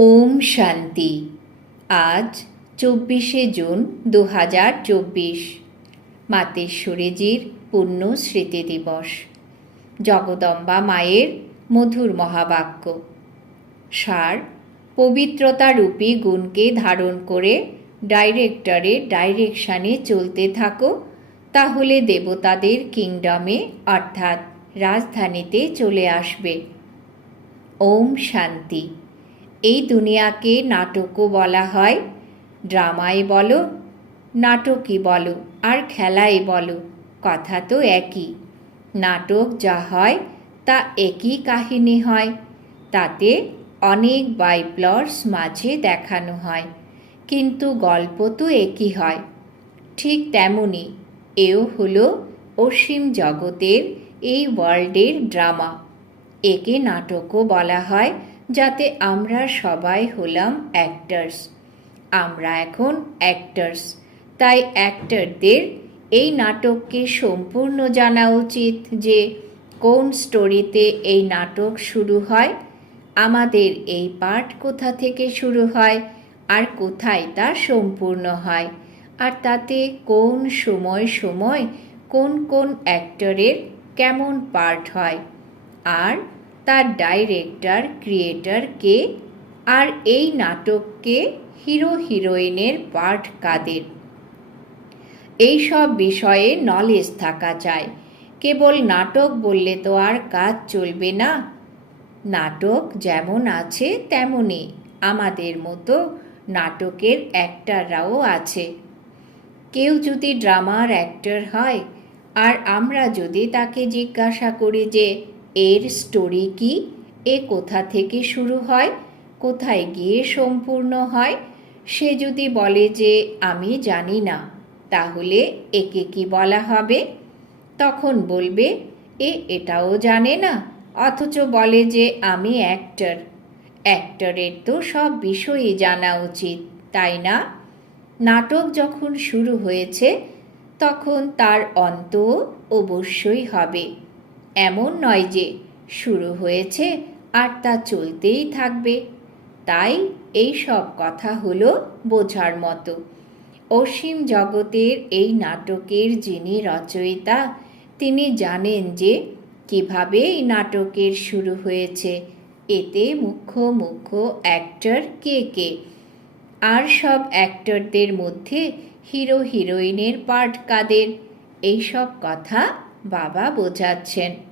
ওম শান্তি। আজ চব্বিশে জুন দু হাজার চব্বিশ মাতেশ্বরীজির পুণ্য স্মৃতি দিবস। জগদম্বা মায়ের মধুর মহাবাক্য। সার পবিত্রতা রূপী গুণকে ধারণ করে ডাইরেক্টরের ডাইরেকশানে চলতে থাকো, তাহলে দেবতাদের কিংডমে, অর্থাৎ রাজধানীতে চলে আসবে। ওম শান্তি। এই দুনিয়াকে নাটকও বলা হয় ড্রামায় বলো, নাটকই বলো, আর খেলায় বলো, কথা তো একই। নাটক যা হয় তা একই কাহিনী হয়, তাতে অনেক বাইপ্লটস মাঝে দেখানো হয়, কিন্তু গল্প তো একই হয়। ঠিক তেমনি এও হলো অসীম জগতের এই ওয়ার্ল্ডের ড্রামা একে নাটকও বলা হয় যাতে আমরা সবাই হলাম অ্যাক্টার্স আমরা এখন অ্যাক্টার্স তাই অ্যাক্টরদের এই নাটককে সম্পূর্ণ জানা উচিত যে কোন স্টোরিতে এই নাটক শুরু হয়, আমাদের এই পাঠ কোথা থেকে শুরু হয়, আর কোথায় তা সম্পূর্ণ হয়, আর তাতে কোন সময় সময় কোন কোন অ্যাক্টরের কেমন পার্ট হয়, আর তার ডাইরেক্টর, ক্রিয়েটর কে? আর এই নাটককে হিরো, হিরোইনের পার্ট কাদের? এই সব বিষয়ে নলেজ থাকা চায় কেবল নাটক বললে তো আর কাজ চলবে না। নাটক যেমন আছে তেমনই আমাদের মতো নাটকের অ্যাক্টাররাও আছে। কেউ যদি ড্রামার অ্যাক্টর হয়, আর আমরা যদি তাকে জিজ্ঞাসা করি যে এর স্টোরি কি? এ কোথা থেকে শুরু হয়? কোথায় গিয়ে সম্পূর্ণ হয়? সে যদি বলে যে, আমি জানি না, তাহলে একে কি বলা হবে? তখন বলবে, এ এটাও জানে না। অথচ বলে যে, আমি অ্যাক্টর অ্যাক্টরের তো সব বিষয়ই জানা উচিত, তাই না? নাটক যখন শুরু হয়েছে, তখন তার অন্ত অবশ্যই হবে। এমন নয় যে শুরু হয়েছে আর তা চলতেই থাকবে। তাই এই সব কথা হলো বোঝার মতো। অসীম জগতের এই নাটকের যিনি রচয়িতা, তিনি জানেন যে কীভাবে এই নাটকের শুরু হয়েছে। এতে মুখ্য মুখ্য অ্যাক্টর কে কে? আর সব অ্যাক্টরদের মধ্যে হিরো হিরোইনের পার্ট কাদের? এইসব কথা বাবা বোঝাচ্ছেন।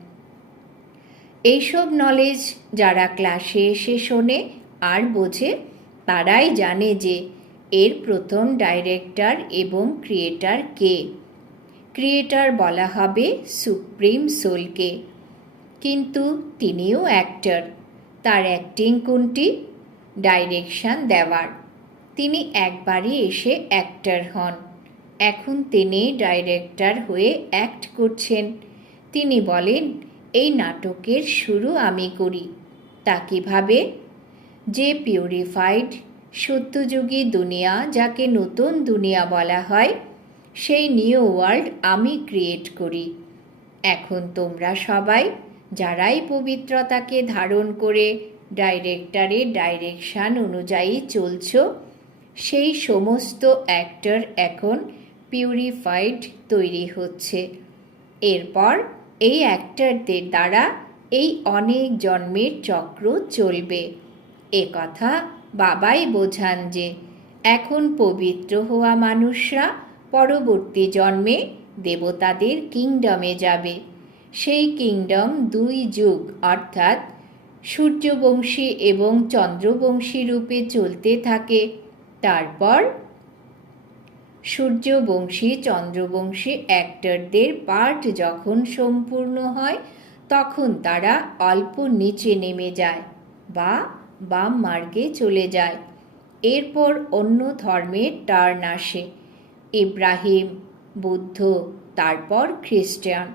এইসব নলেজ যারা ক্লাসে এসে শোনে আর বোঝে, তারাই জানে যে এর প্রথম ডাইরেক্টর এবং ক্রিয়েটার কে। ক্রিয়েটার বলা হবে সুপ্রিম সোলকে। কিন্তু তিনিও অ্যাক্টর তার অ্যাক্টিং কোনটি? ডাইরেকশান দেওয়ার। তিনি একবারই এসে অ্যাক্টর হন। এখন তিনি ডাইরেক্টর হয়ে অ্যাক্ট করছেন। তিনি বলেন এই নাটকের শুরু আমি করি। তা কীভাবে? যে পিউরিফাইড সত্যযুগী দুনিয়া যাকে নতুন দুনিয়া বলা হয়, সেই নিউ ওয়ার্ল্ড আমি ক্রিয়েট করি। এখন তোমরা সবাই যারাই পবিত্রতাকে ধারণ করে ডাইরেক্টরের ডাইরেকশান অনুযায়ী চলছ, সেই সমস্ত অ্যাক্টর এখন পিউরিফাইড তৈরি হচ্ছে। এরপর এই অ্যাক্টরদের দ্বারা এই অনেক জন্মের চক্র চলবে। এ কথা বাবাই বোঝান যে, এখন পবিত্র হওয়া মানুষরা পরবর্তী জন্মে দেবতাদের কিংডমে যাবে। সেই কিংডম দুই যুগ, অর্থাৎ সূর্যবংশী এবং চন্দ্রবংশী রূপে চলতে থাকে। তারপর সূর্যবংশী, চন্দ্রবংশী অ্যাক্টরদের পার্ট যখন সম্পূর্ণ হয়, তখন তারা অল্প নিচে নেমে যায় বা বাম মার্গে চলে যায়। এরপর অন্য ধর্মের টার্ন আসে। ইব্রাহিম, বুদ্ধ, তারপর খ্রিস্টান।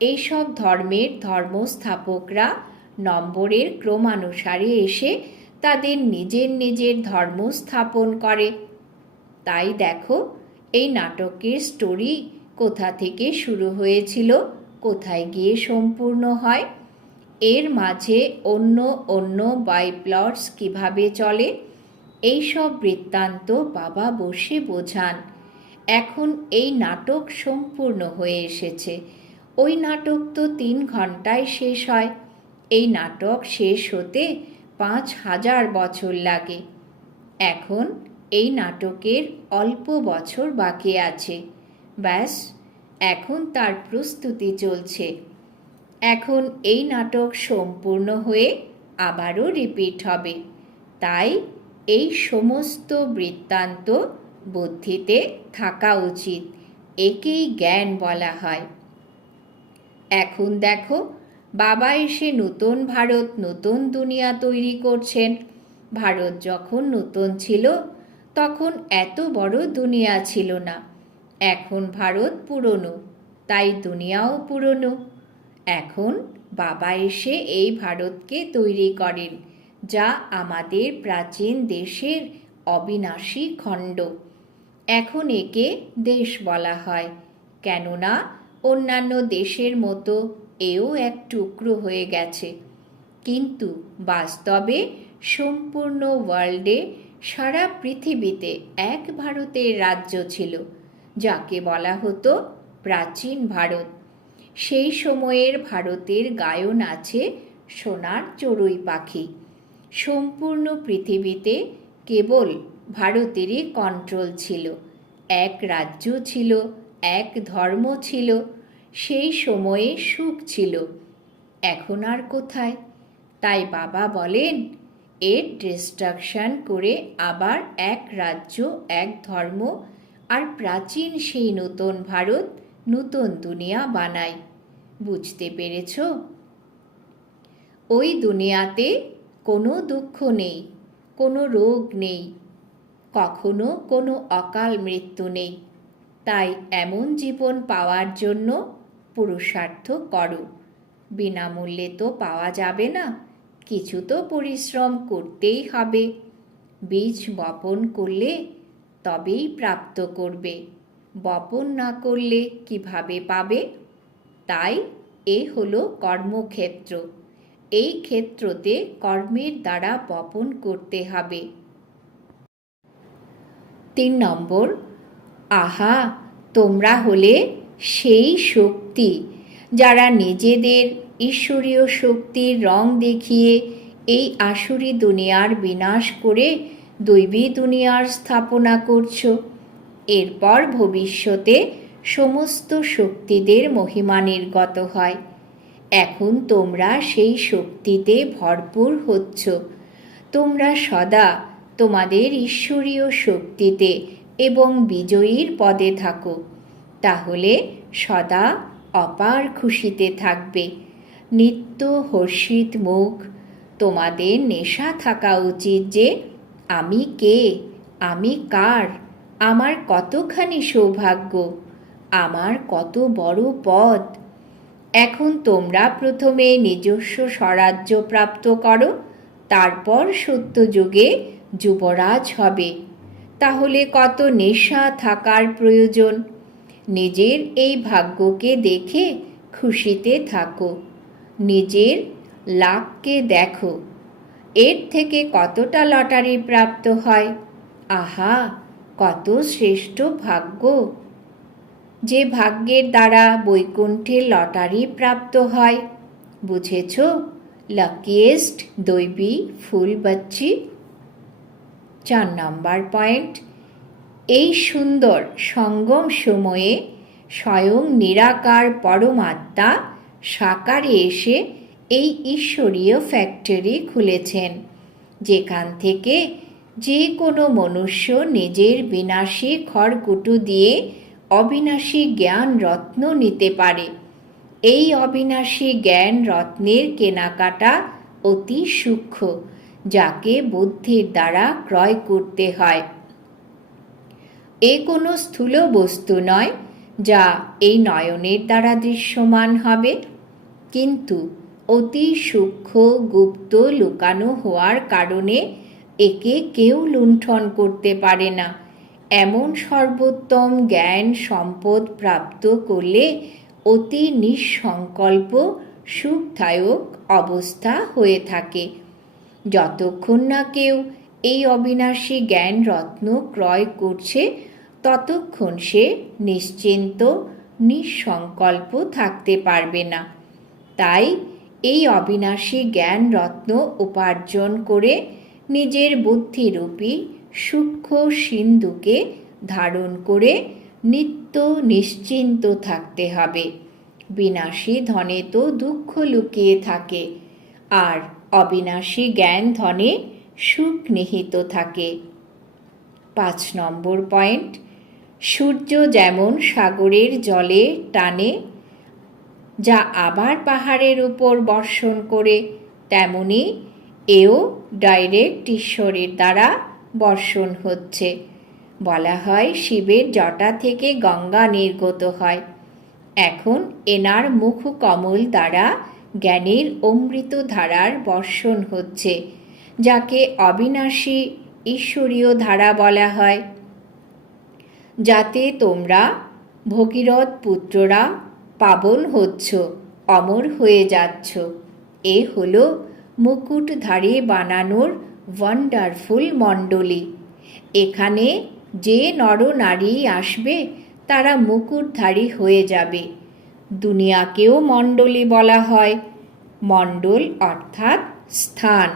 এইসব ধর্মের ধর্মস্থাপকরা নম্বরের ক্রমানুসারে এসে তাদের নিজের নিজের ধর্ম স্থাপন করে। তাই দেখো এই নাটকের স্টোরি কোথা থেকে শুরু হয়েছিল, কোথায় গিয়ে সম্পূর্ণ হয়, এর মাঝে অন্য অন্য বাইপ্লটস কীভাবে চলে, এই সব বৃত্তান্ত বাবা বসে বোঝান। এখন এই নাটক সম্পূর্ণ হয়ে এসেছে। ওই নাটক তো তিন ঘন্টায় শেষ হয়। এই নাটক শেষ হতে পাঁচ হাজার বছর লাগে। এখন এই নাটকের অল্প বছর বাকি আছে। ব্যাস, এখন তার প্রস্তুতি চলছে। এখন এই নাটক সম্পূর্ণ হয়ে আবারও রিপিট হবে। তাই এই সমস্ত বৃত্তান্ত বুদ্ধিতে থাকা উচিত, একেই জ্ঞান বলা হয়। এখন দেখো, বাবা এসে নতুন ভারত, নতুন দুনিয়া তৈরি করছেন। ভারত যখন নতুন ছিল তখন এত বড় দুনিয়া ছিল না। এখন ভারত পুরনো, তাই দুনিয়াও পুরনো। এখন বাবা এসে এই ভারতকে তৈরি করেন, যা আমাদের প্রাচীন দেশের অবিনাশী খণ্ড। এখন একে দেশ বলা হয়, কেননা অন্যান্য দেশের মতো এও এক টুকরো হয়ে গেছে। কিন্তু বাস্তবে সম্পূর্ণ ওয়ার্ল্ডে সারা পৃথিবীতে এক ভারতের রাজ্য ছিল, যাকে বলা হতো প্রাচীন ভারত। সেই সময়ের ভারতের গায়ন আছে সোনার চড়ুই পাখি। সম্পূর্ণ পৃথিবীতে কেবল ভারতেরই কন্ট্রোল ছিল। এক রাজ্য ছিল, এক ধর্ম ছিল, সেই সময়ে সুখ ছিল। এখন আর কোথায়? তাই বাবা বলেন এর ডিস্ট্রাকশন করে আবার এক রাজ্য, এক ধর্ম আর প্রাচীন সেই নতুন ভারত, নতুন দুনিয়া বানায় বুঝতে পেরেছ? ওই দুনিয়াতে কোনো দুঃখ নেই, কোনো রোগ নেই, কখনো কোনো অকাল মৃত্যু নেই। তাই এমন জীবন পাওয়ার জন্য পুরুষার্থ করো। বিনামূল্যে তো পাওয়া যাবে না। কিছু তো পরিশ্রম করতেই হবে। বীজ বপন করলে তবেই প্রাপ্ত করবে। বপন না করলে কীভাবে পাবে? তাই এ হলো কর্মক্ষেত্র। এই ক্ষেত্রতে কর্মের দ্বারা বপন করতে হবে। তিন নম্বর, আহা, তোমরা হলে সেই শক্তি যারা নিজেদের ঈশ্বরীয় শক্তির রং দেখিয়ে এই আসুরি দুনিয়ার বিনাশ করে দৈবী দুনিয়ার স্থাপনা করছ। এরপর ভবিষ্যতে সমস্ত শক্তিদের মহিমা নির্গত হয়। এখন তোমরা সেই শক্তিতে ভরপুর হচ্ছ। তোমরা সদা তোমাদের ঈশ্বরীয় শক্তিতে এবং বিজয়ীর পদে থাকো। তাহলে সদা অপার খুশিতে থাকবে। নিত্য হর্ষিত মুখ। তোমাদের নেশা থাকা উচিত যে, আমি কে? আমি কার? আমার কতখানি সৌভাগ্য? আমার কত বড় পদ এখন তোমরা প্রথমে নিজস্ব স্বরাজ্য প্রাপ্ত করো, তারপর সত্যযুগে যুবরাজ হবে। তাহলে কত নেশা থাকার প্রয়োজন? নিজের এই ভাগ্যকে দেখে খুশিতে থাকো। নিজের লাভকে দেখো। এর থেকে কতটা লটারি প্রাপ্ত হয়? আহা, কত শ্রেষ্ঠ ভাগ্য! যে ভাগ্যের দ্বারা বৈকুণ্ঠের লটারি প্রাপ্ত হয়। বুঝেছ? লাকিয়েস্ট দৈবী ফুল বাচ্চি। চার নাম্বার পয়েন্ট। এই সুন্দর সঙ্গম সময়ে স্বয়ং নিরাকার পরমাত্মা সাকারে এসে এই ঈশ্বরীয় ফ্যাক্টরি খুলেছেন, যেখান থেকে যে কোনো মনুষ্য নিজের বিনাশী খড়কুটু দিয়ে অবিনাশী জ্ঞান রত্ন নিতে পারে। এই অবিনাশী জ্ঞান রত্নের কেনাকাটা অতি সূক্ষ্ম, যাকে বুদ্ধির দ্বারা ক্রয় করতে হয়। এ কোনো স্থূল বস্তু নয় যা এই নয়নের দ্বারা দৃশ্যমান হবে। কিন্তু অতি সূক্ষ্ম গুপ্ত লুকানো হওয়ার কারণে একে কেউ লুণ্ঠন করতে পারে না। এমন সর্বোত্তম জ্ঞান সম্পদ প্রাপ্ত করলে অতি নিঃসংকল্প, সুখদায়ক অবস্থা হয়ে থাকে। যতক্ষণ না কেউ এই অবিনাশী জ্ঞান রত্ন ক্রয় করছে ততক্ষণ সে নিশ্চিন্ত, নিঃসংকল্প থাকতে পারবে না। তাই এই অবিনাশী জ্ঞান রত্ন উপার্জন করে নিজের বুদ্ধিরূপী সূক্ষ্ম সিন্ধুকে ধারণ করে নিত্য নিশ্চিন্ত থাকতে হবে। বিনাশী ধনে তো দুঃখ লুকিয়ে থাকে, আর অবিনাশী জ্ঞান ধনে সুখ নিহিত থাকে। পাঁচ নম্বর পয়েন্ট সূর্য যেমন সাগরের জলে টানে, যা আবার পাহাড়ের উপর বর্ষণ করে, তেমনি এও ডাইরেক্ট ঈশ্বরের দ্বারা বর্ষণ হচ্ছে। বলা হয় শিবের জটা থেকে গঙ্গা নির্গত হয়। এখন এনার মুখ কমল দ্বারা জ্ঞানের অমৃত ধারার বর্ষণ হচ্ছে, যাকে অবিনাশী ঈশ্বরীয় ধারা বলা হয়। যাতে তোমরা ভগীরথ পুত্ররা পাবন হচ্ছ, অমর হয়ে যাচ্ছ। এ হলো মুকুটধারী বানানোর ওয়ান্ডারফুল মণ্ডলী। এখানে যে নরনারী আসবে, তারা মুকুটধারী হয়ে যাবে। দুনিয়াকেও মণ্ডলী বলা হয়। মণ্ডল অর্থাৎ স্থান।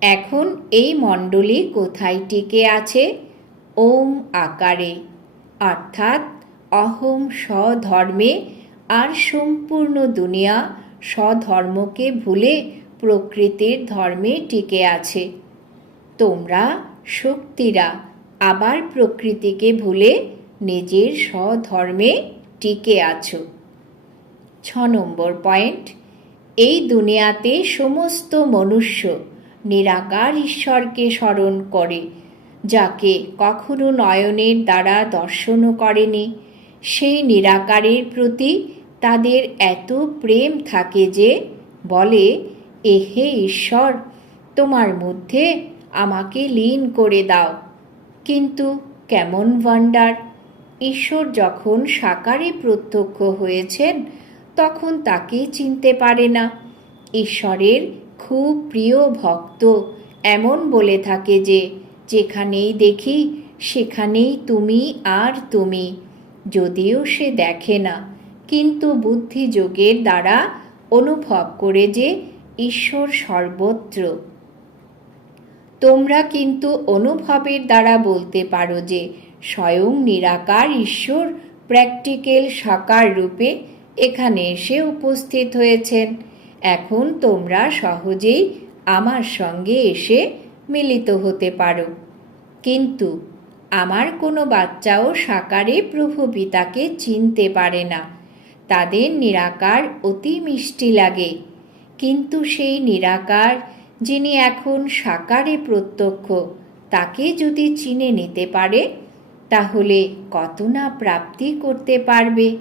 এখন এই মণ্ডলী কোথায় টিকে আছে? ওম আকারে, অর্থাৎ অহম স্বধর্মে আর সম্পূর্ণ দুনিয়া স্বধর্মকে ভুলে প্রকৃতির ধর্মে টিকে আছে। তোমরা শক্তিরা আবার প্রকৃতিকে ভুলে নিজের স্বধর্মে টিকে আছো। ছ নম্বর পয়েন্ট, এই দুনিয়াতে সমস্ত মনুষ্য নিরাকার ঈশ্বরকে স্মরণ করে। যাকে কখনো নয়নের দ্বারা দর্শনও করেনি, সেই নিরাকারের প্রতি তাদের এত প্রেম থাকে যে বলে এ হে ঈশ্বর, তোমার মধ্যে আমাকে লীন করে দাও। কিন্তু কেমন ভান্ডার ঈশ্বর যখন সাকারে প্রত্যক্ষ হয়েছেন, তখন তাকে চিনতে পারে না। ঈশ্বরের খুব প্রিয় ভক্ত এমন বলে থাকে যে যেখানেই দেখি, সেখানেই তুমি আর তুমি। যদিও সে দেখে না, কিন্তু বুদ্ধিযোগের দ্বারা অনুভব করে যে ঈশ্বর সর্বত্র। তোমরা কিন্তু অনুভবের দ্বারা বলতে পারো যে স্বয়ং নিরাকার ঈশ্বর প্র্যাকটিক্যাল সাকার রূপে এখানে এসে উপস্থিত হয়েছেন। এখন তোমরা সহজেই আমার সঙ্গে এসে মিলিত হতে পারো। কিন্তু আমার কোনো বাচ্চাও সাকারে প্রভু পিতাকে চিনতে পারে না। তাদের নিরাকার অতি মিষ্টি লাগে। কিন্তু সেই নিরাকার, যিনি এখন সাকারে প্রত্যক্ষ, তাকে যদি চিনে নিতে পারে, তাহলে কত না প্রাপ্তি করতে পারবে?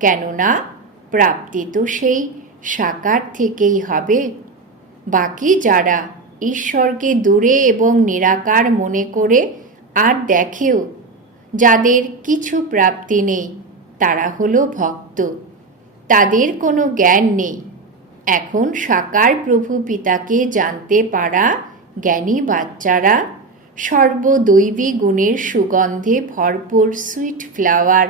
কেননা প্রাপ্তি তো সেই সাকার থেকেই হবে। বাকি যারা ঈশ্বরকে দূরে এবং নিরাকার মনে করে আর দেখেও যাদের কিছু প্রাপ্তি নেই, তারা হলো ভক্ত। তাদের কোনো জ্ঞান নেই। এখন সাকার প্রভু পিতাকে জানতে পারা জ্ঞানী বাচ্চারা সর্বদৈবী গুণের সুগন্ধে ভরপুর সুইট ফ্লাওয়ার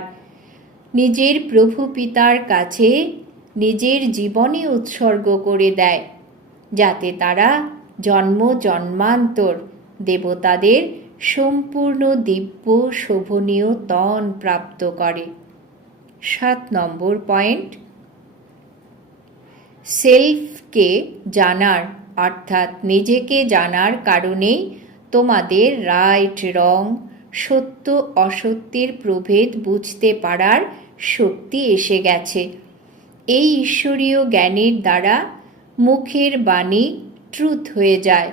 নিজের প্রভু পিতার কাছে নিজের জীবনে উৎসর্গ করে দেয়, যাতে তারা জন্ম, জন্মান্তর। দেবতাদের সম্পূর্ণ দিব্য, শোভনীয় তন প্রাপ্ত করে। সাত নম্বর পয়েন্ট। সেলফকে জানার, অর্থাৎ নিজেকে জানার কারণেই তোমাদের রাইট, রং, সত্য, অসত্যের প্রভেদ বুঝতে পারার শক্তি এসে গেছে। এই ঈশ্বরীয় জ্ঞানের দ্বারা মুখের বাণী ট্রুথ হয়ে যায়।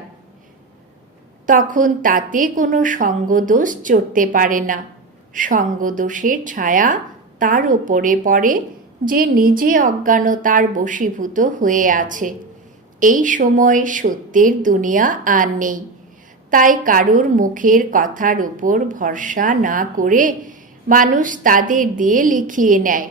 তখন তাতে কোনো সঙ্গদোষ চড়তে পারে না। সঙ্গদোষের ছায়া তার ওপরে পড়ে, যে নিজে অজ্ঞানতার বশীভূত হয়ে আছে। এই সময় সত্যের দুনিয়া আর নেই। তাই কারোর মুখের কথার উপর ভরসা না করে মানুষ তাদের দিয়ে লিখিয়ে নেয়।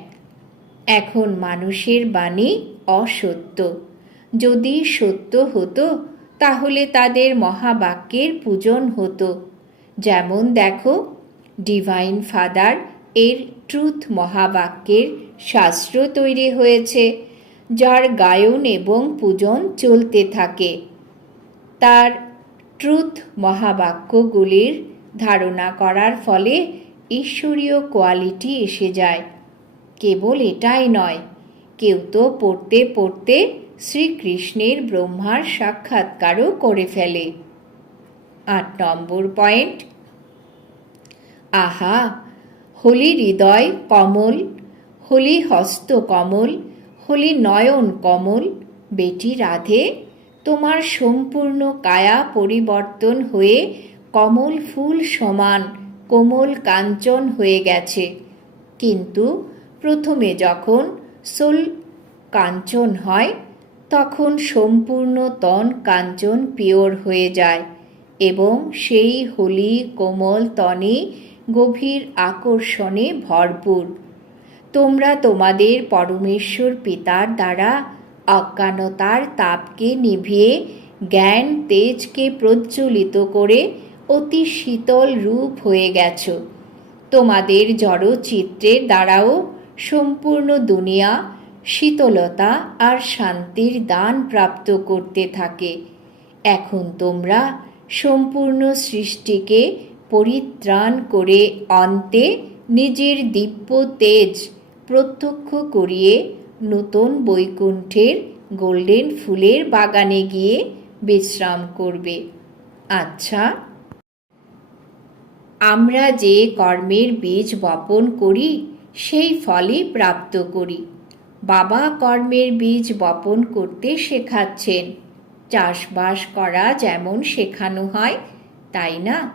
এখন মানুষের বাণী অসত্য। যদি সত্য হতো, তাহলে তাদের মহাবাক্যের পূজন হতো। যেমন দেখো ডিভাইন ফাদার এর ট্রুথ মহাবাক্যের শাস্ত্র তৈরি হয়েছে, যার গায়ন এবং পূজন চলতে থাকে। তার ট্রুথ মহাবাক্যগুলির ধারণা করার ফলে ঈশ্বরীয় কোয়ালিটি এসে যায়। কেবল এটাই নয়, কেউ তো পড়তে পড়তে শ্রীকৃষ্ণের ব্রহ্মার সাক্ষাৎকারও করে ফেলে। আট নম্বর পয়েন্ট। আহা, হোলি হৃদয় কমল, হোলি হস্ত কমল, হোলি নয়ন কমল, বেটি রাধে, তোমার সম্পূর্ণ কায়া পরিবর্তন হয়ে কমল ফুল সমান, কোমল কাঞ্চন হয়ে গেছে। কিন্তু প্রথমে যখন সোল কাঞ্চন হয় তখন সম্পূর্ণ তন কাঞ্চন পিওর হয়ে যায় এবং সেই হোলি কোমল তনে গভীর আকর্ষণে ভরপুর। তোমরা তোমাদের পরমেশ্বর পিতার দ্বারা অজ্ঞানতার তাপকে নিভিয়ে জ্ঞান তেজকে প্রজ্বলিত করে অতি শীতল রূপ হয়ে গেছ। তোমাদের জড়চিত্রের দ্বারাও সম্পূর্ণ দুনিয়া শীতলতা আর শান্তির দান প্রাপ্ত করতে থাকে। এখন তোমরা সম্পূর্ণ সৃষ্টিকে পরিত্রাণ করে অন্তে নিজের দিব্য তেজ প্রত্যক্ষ করিয়ে নতুন বৈকুণ্ঠের গোল্ডেন ফুলের বাগানে গিয়ে বিশ্রাম করবে। আচ্ছা আমরা যে কর্মের বীজ বপন করি, সেই ফলই প্রাপ্ত করি। বাবা কর্মের বীজ বপন করতে শেখাচ্ছেন। চাষবাস করা যেমন শেখানো হয়, তাই না?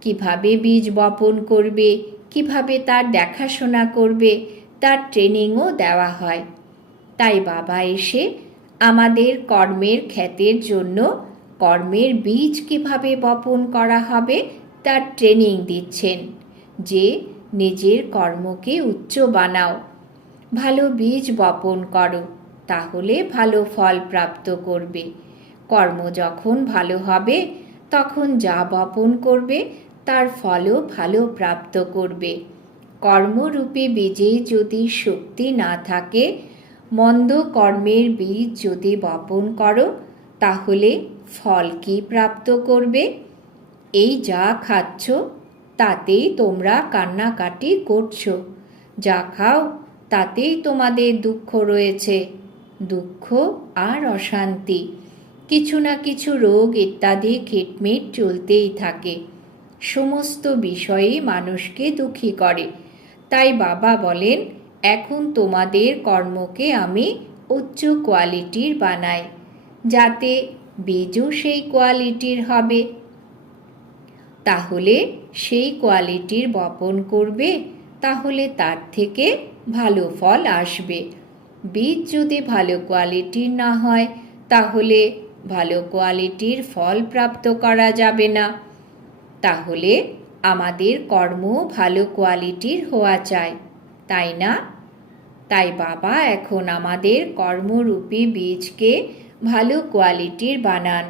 কীভাবে বীজ বপন করবে, কীভাবে তার দেখাশোনা করবে, তার ট্রেনিংও দেওয়া হয়। তাই বাবা এসে আমাদের কর্মের খ্যাতের জন্য কর্মের বীজ কীভাবে বপন করা হবে, তার ট্রেনিং দিচ্ছেন। যে নিজের কর্মকে উচ্চ বানাও। ভালো বীজ বপন করো, তাহলে ভালো ফল প্রাপ্ত করবে। কর্ম যখন ভালো হবে, তখন যা বপন করবে, তার ফলও ভালো প্রাপ্ত করবে। কর্মরূপী বীজে যদি শক্তি না থাকে, মন্দ কর্মের বীজ যদি বপন করো, তাহলে ফল কি প্রাপ্ত করবে? এই যা খাচ্ছ, তাতেই তোমরা কান্নাকাটি করছ। যা খাও তাতেই তোমাদের দুঃখ রয়েছে, দুঃখ আর অশান্তি। কিছু না কিছু রোগ ইত্যাদি খিটমিট চলতেই থাকে। সমস্ত বিষয়েই মানুষকে দুঃখী করে। তাই বাবা বলেন, এখন তোমাদের কর্মকে আমি উচ্চ কোয়ালিটির বানাই, যাতে বীজও সেই কোয়ালিটির হবে। তাহলে সেই কোয়ালিটির বপন করবে তাহলে তার থেকে ভালো ফল আসবে। বীজ যদি ভালো কোয়ালিটির না হয়, তাহলে ভালো কোয়ালিটির ফল প্রাপ্ত করা যাবে না। তাহলে আমাদের কর্ম ভালো কোয়ালিটির হওয়া চাই, তাই না? তাই বাবা, এখন আমাদের কর্মরূপী বীজকে ভালো কোয়ালিটির বানান।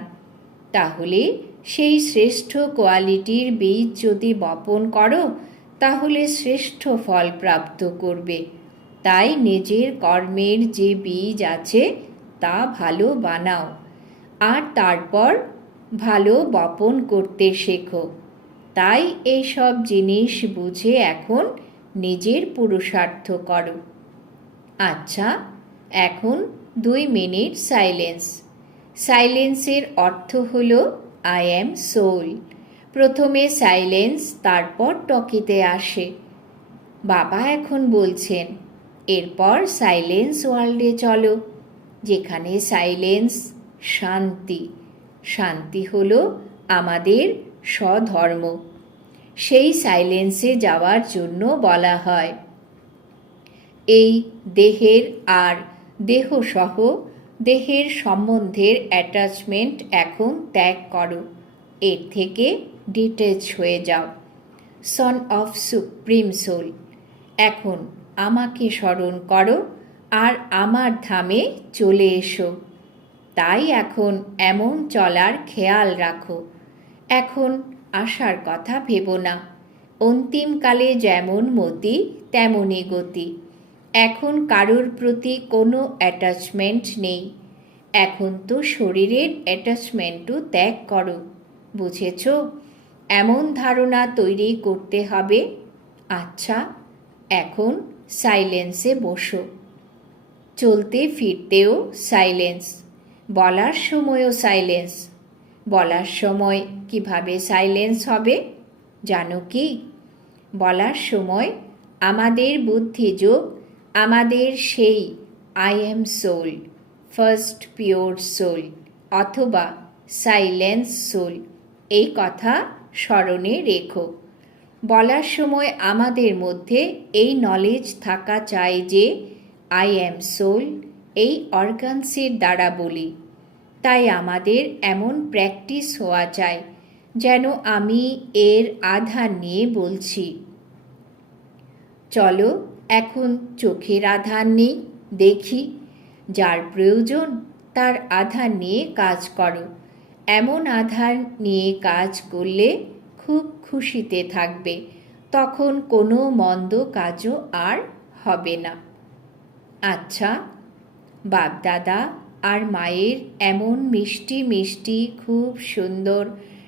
তাহলে সেই শ্রেষ্ঠ কোয়ালিটির বীজ যদি বপন করো তাহলে শ্রেষ্ঠ ফল প্রাপ্ত করবে। তাই নিজের কর্মের যে বীজ আছে, তা ভালো বানাও। আর তারপর ভালো বপন করতে শেখো। তাই এই সব জিনিস বুঝে এখন নিজের পুরুষার্থ করো। আচ্ছা এখন দুই মিনিট সাইলেন্স সাইলেন্সের অর্থ হল আই অ্যাম সোল প্রথমে সাইলেন্স, তারপর টকিতে আসে। বাবা এখন বলছেন, এরপর সাইলেন্স ওয়ার্ল্ডে চলো, যেখানে সাইলেন্স, শান্তি। শান্তি হলো আমাদের স্বধর্ম। সেই সাইলেন্সে যাওয়ার জন্য বলা হয়। এই দেহের আর দেহসহ দেহের সম্বন্ধের অ্যাটাচমেন্ট এখন ত্যাগ করো। এর থেকে ডিটেচ হয়ে যাও। সন অফ সুপ্রিম সোল এখন আমাকে স্মরণ করো আর আমার ধামে চলে এসো। তাই এখন এমন চলার খেয়াল রাখো। এখন আসার কথা ভেবো না। অন্তিমকালে যেমন মতি, তেমনই গতি। এখন কারোর প্রতি কোনো অ্যাটাচমেন্ট নেই। এখন তো শরীরের অ্যাটাচমেন্টও ত্যাগ করো। বুঝেছ? এমন ধারণা তৈরি করতে হবে। আচ্ছা এখন সাইলেন্সে বসো। চলতে ফিরতেও সাইলেন্স। বলার সময়ও সাইলেন্স। বলার সময় কীভাবে সাইলেন্স হবে জানো কি? বলার সময় আমাদের বুদ্ধিযোগ, আমাদের সেই I am soul first pure soul অথবা সাইলেন্স সোল এই কথা স্মরণে রেখো। বলার সময় আমাদের মধ্যে এই নলেজ থাকা চাই যে আই অ্যাম সোল এই অর্গানসের দ্বারা বলি। তাই আমাদের এমন প্র্যাকটিস হওয়া চাই, যেন আমি এর আধার নিয়ে বলছি। চলো এখন চোখের আধার নেই, দেখি, যার প্রয়োজন তার আধার নিয়ে কাজ করো। এমন আধার নিয়ে কাজ করলে খুব খুশিতে থাকবে, তখন কোনো মন্দ কাজও আর হবে না। আচ্ছা বাপদাদা আর মায়ের এমন মিষ্টি মিষ্টি, খুব সুন্দর,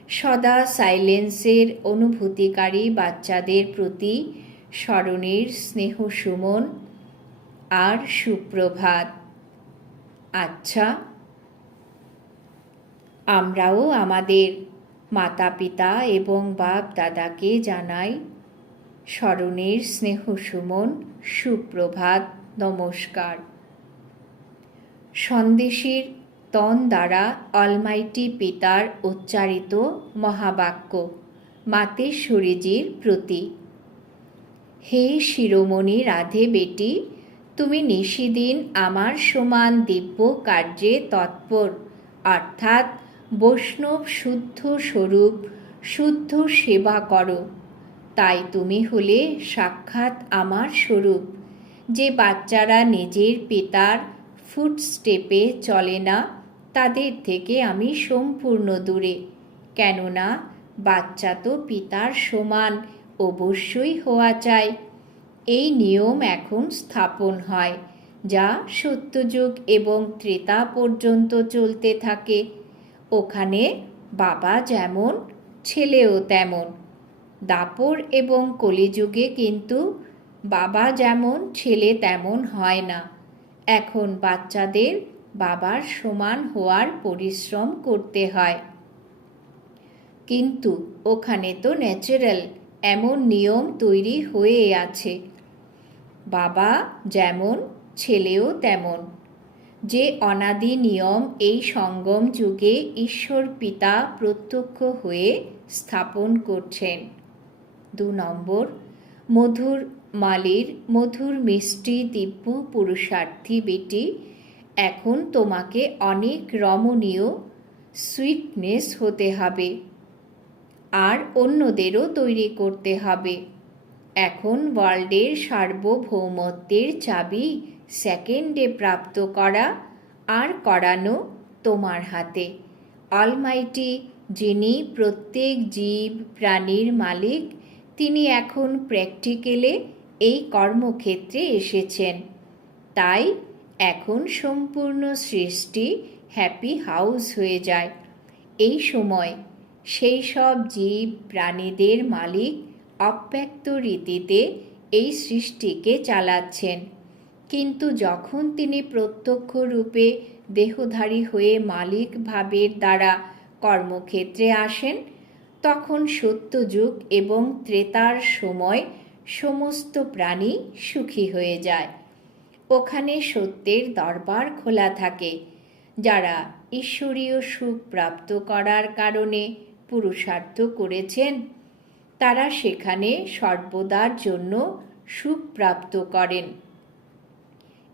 সদা সাইলেন্সের অনুভূতিকারী বাচ্চাদের প্রতি স্মরণের স্নেহ সুমন আর সুপ্রভাত। আচ্ছা আমরাও আমাদের মাতা পিতা এবং বাপ দাদাকে জানাই স্মরণের স্নেহ সুমন, সুপ্রভাত, নমস্কার। সন্দেশের তন দ্বারা অলমাইটি পিতার উচ্চারিত মহাবাক্য মাতেশ্বরীজির প্রতি। হে শিরোমণি রাধে বেটি, তুমি নিশিদিন আমার সমান দিব্য কার্যে তৎপর, অর্থাৎ বৈষ্ণব শুদ্ধ স্বরূপ, শুদ্ধ সেবা করো। তাই তুমি হলে সাক্ষাৎ আমার স্বরূপ। যে বাচ্চারা নিজের পিতার ফুটস্টেপে চলে না, তাদের থেকে আমি সম্পূর্ণ দূরে। কেননা বাচ্চা তো পিতার সমান, অবশ্যই হওয়া চাই এই নিয়ম এখন স্থাপন হয়, যা সত্যযুগ এবং ত্রেতা পর্যন্ত চলতে থাকে। ওখানে বাবা যেমন, ছেলেও তেমন। দাপর এবং কলিযুগে কিন্তু বাবা যেমন, ছেলে তেমন হয় না। এখন বাচ্চাদের বাবার সমান হওয়ার পরিশ্রম করতে হয়। কিন্তু ওখানে তো ন্যাচারাল এমন নিয়ম তৈরি হয়ে আছে। বাবা যেমন, ছেলেও তেমন। যে অনাদি নিয়ম এই সঙ্গম যুগে ঈশ্বর পিতা প্রত্যক্ষ হয়ে স্থাপন করছেন। দু নম্বর, মধুর মালির মধুর মিষ্টি দিব্য পুরুষার্থী বেটি, এখন তোমাকে অনেক রমণীয় সুইটনেস হতে হবে। আর অন্যদেরও তৈরি করতে হবে। এখন ওয়ার্ল্ডের সার্বভৌমত্বের চাবি সেকেন্ডে প্রাপ্ত করা আর করানো তোমার হাতে। অলমাইটি যিনি প্রত্যেক জীব প্রাণীর মালিক, তিনি এখন প্র্যাকটিক্যালে এই কর্মক্ষেত্রে এসেছেন। তাই এখন সম্পূর্ণ সৃষ্টি হ্যাপি হাউস হয়ে যায়। এই সময় সেই সব জীব প্রাণীদের মালিক অব্যক্ত রীতিতে এই সৃষ্টিকে চালাচ্ছেন। কিন্তু যখন তিনি প্রত্যক্ষ রূপে দেহধারী হয়ে মালিক ভাবের দ্বারা কর্মক্ষেত্রে আসেন, তখন সত্যযুগ এবং ত্রেতার সময় সমস্ত প্রাণী সুখী হয়ে যায়। ওখানে সত্যের দরবার খোলা থাকে, যারা ঈশ্বরীয় সুখ প্রাপ্ত করার কারণে পুরুষার্থ করেছেন। তারা সেখানে সর্বদার জন্য সুখ প্রাপ্ত করেন।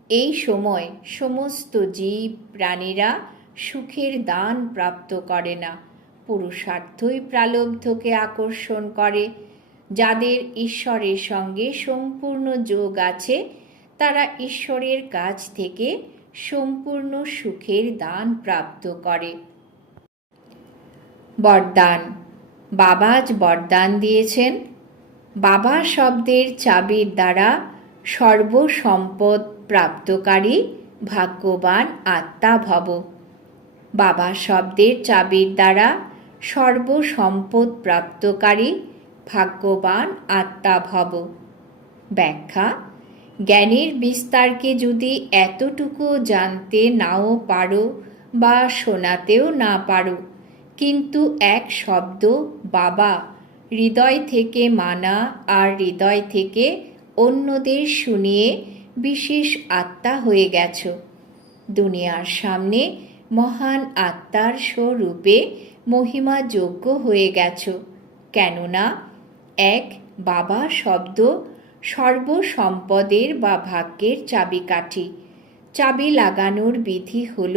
এই সময় সমস্ত জীব প্রাণীরা সুখের দান প্রাপ্ত করে না। পুরুষার্থই প্রালব্ধকে আকর্ষণ করে। যাদের ঈশ্বরের সঙ্গে সম্পূর্ণ যোগ আছে, তারা ঈশ্বরের কাছ থেকে সম্পূর্ণ সুখের দান প্রাপ্ত করে। বরদান বাবা আজ বরদান দিয়েছেন। বাবা শব্দের চাবির দ্বারা সর্বসম্পদ প্রাপ্তকারী ভাগ্যবান আত্মা ভব। বাবা শব্দের চাবির দ্বারা সর্বসম্পদ প্রাপ্তকারী ভাগ্যবান আত্মা ভব। ব্যাখ্যা, জ্ঞানের বিস্তারকে যদি এতটুকু জানতে নাও পারো বা শোনাতেও না পারো কিন্তু এক শব্দ, বাবা, হৃদয় থেকে মানা আর হৃদয় থেকে অন্যদের শুনিয়ে বিশেষ আত্মা হয়ে গেছ। দুনিয়ার সামনে মহান আত্মার স্বরূপে মহিমা যোগ্য হয়ে গেছ। কেননা এক বাবা শব্দ সর্বসম্পদের বা ভাগ্যের চাবিকাঠি। চাবি লাগানোর বিধি হল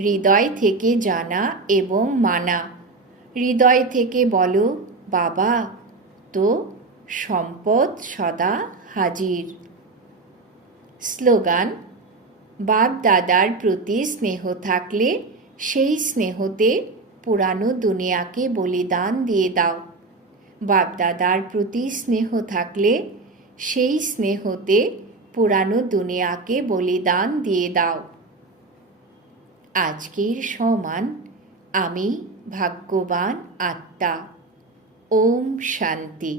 হৃদয় থেকে জানা এবং মানা। হৃদয় থেকে বলো, বাবা, তো সম্পদ সদা হাজির। স্লোগান বাপ দাদার প্রতি স্নেহ থাকলে সেই স্নেহতে পুরানো দুনিয়াকে বলিদান দিয়ে দাও। বাপ দাদার প্রতি স্নেহ থাকলে সেই স্নেহতে পুরানো দুনিয়াকে বলিদান দিয়ে দাও। আজকের সমান আমি ভাগ্যবান আত্মা। ওম শান্তি।